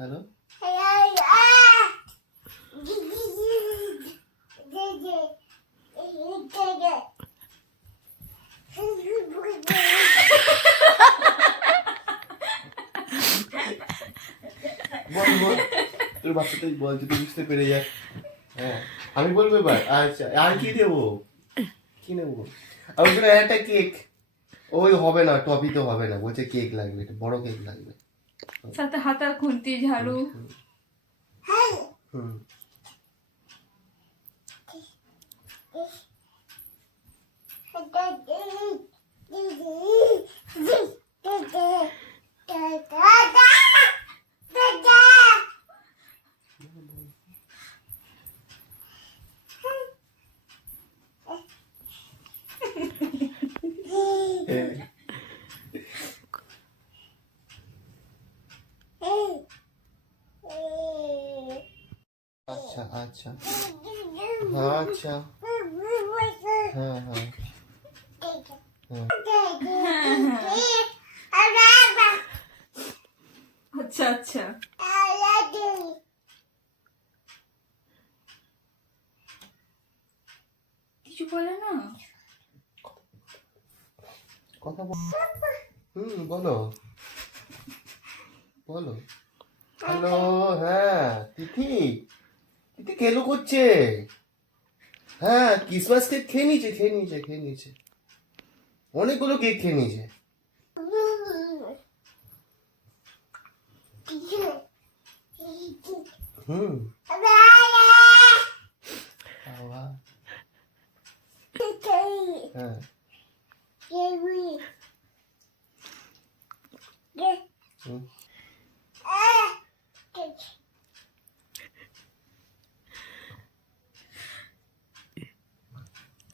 Hello বল বল, তোর বাচ্চাটাই বল যদি বুঝতে পেরে যায়। হ্যাঁ আমি বলবো এবার। আচ্ছা আর কি দেবো, কি নেবো? আর ওই জন্য একটা কেক। ওই হবে না, টপি তো হবে না, বলছে কেক লাগবে, বড় কেক লাগবে। সাথে হাতা খুন্তি ঝাড়ু। হুম আচ্ছা আচ্ছা আচ্ছা হ্যাঁ হ্যাঁ আচ্ছা আচ্ছা কিছু বলে না। কথা বল। বলো বলো। হ্যালো, হ্যাঁ তিথি, তিথি কেলো করছে। হ্যাঁ ক্রিসমাস কেক খেয়ে নিয়েছে, খেয়ে নিয়েছে, খেয়ে নিয়েছে, অনেকগুলো কেক খেয়ে নিয়েছে। হুম বাবা। হ্যাঁ